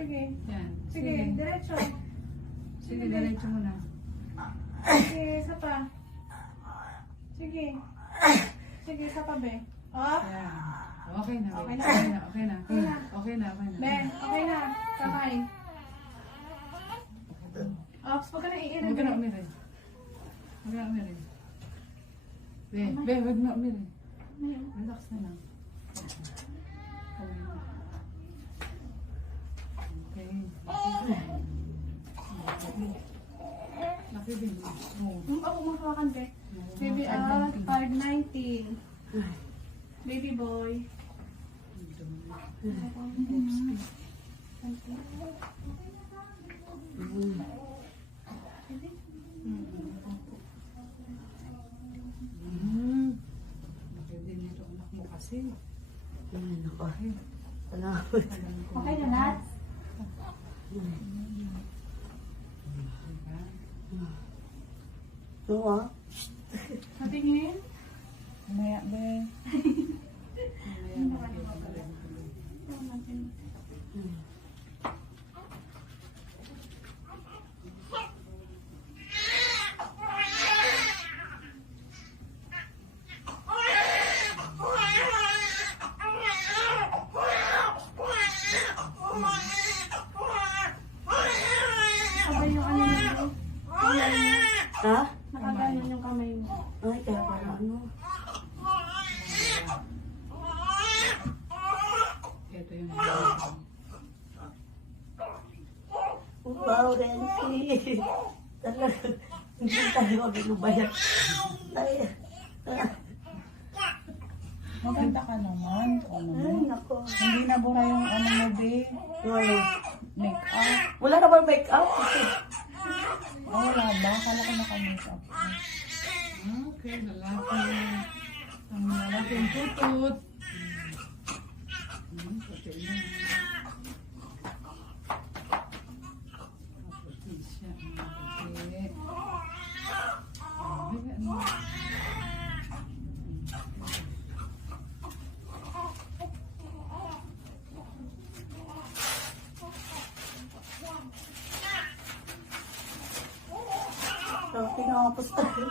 Sige. Yan. Sige, diretso. Sige, diretso mo na. Sige, isa pa. Sige. Sige, isa pa, be. Up. Yan. Okay na. Okay na. Okay na. Okay na. Okay na. Okay na. Okay na. Be, okay na. Kamay. Ops, huwag ka na iirin. Huwag ka na umirin. Huwag ka na umirin. Be, huwag na umirin. Relax na lang. Okay. Laki din. Oo. Ako makawakan, be. Baby, 590. Baby boy. Laki din nito anak mo kasi. Nako. Okay. Salamat. Okay na, Nat? Oo ah. Matingin? Mamaya, be. Sabay yung ano nito. Ha? Nakaganon yung kamay mo. Ay, kaya pala ano. Ito yung Wow, Renzi. Talaga. Hindi tayo maglubayan. Ay, maganda ka naman. ay, nako. Hindi na bura yung ano mo, be. Wala. Make up. Wala na ba make up? Wala ba? Kala ko naka-make up. Okay, lalaki. Ang lalaki yung tutut. Puti na. Puti siya. Puti. Ano? So, pinakapos tayo.